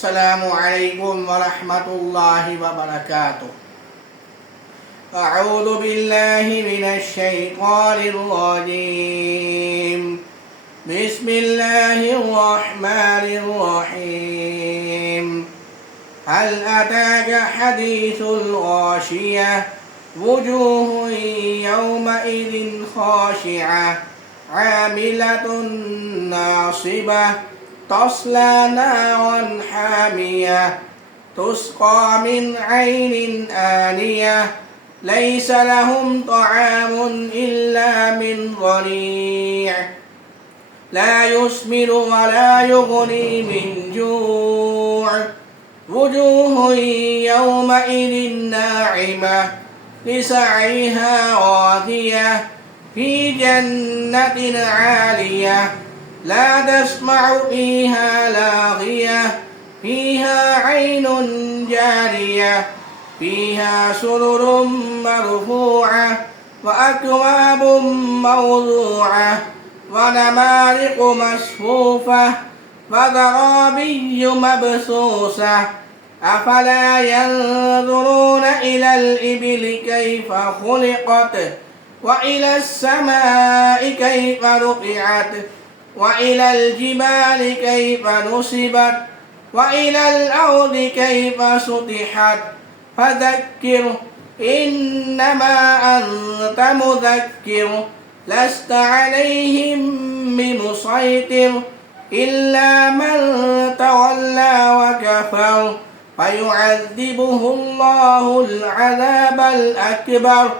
السلام عليكم ورحمة الله وبركاته. أعوذ بالله من الشيطان الرجيم. بسم الله الرحمن الرحيم. هل أتاك حديث الغاشية وجوه يومئذ خاشعة عاملة ناصبة تصلى نارا حامية تسقى من عين آنية ليس لهم طعام إلا من ضريع لا يسمن ولا يغني من جوع وجوه يومئذ ناعمة لسعيها راضية في جنة عالية لا تسمع فيها لاغية فيها عين جارية فيها سرر مرفوعة وأكواب موضوعة ونمارق مصفوفة وزرابي مبثوثة أفلا ينظرون إلى الإبل كيف خلقت وإلى السماء كيف رفعت وإلى الجبال كيف نصبت وإلى الأرض كيف سطحت فذكر إنما أنت مذكر لست عليهم بمسيطر إلا من تولى وكفر فيعذبه الله العذاب الأكبر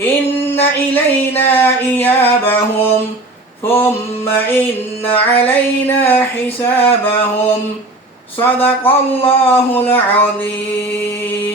إن إلينا إيابهم ثم إن علينا حسابهم صدق الله العظيم.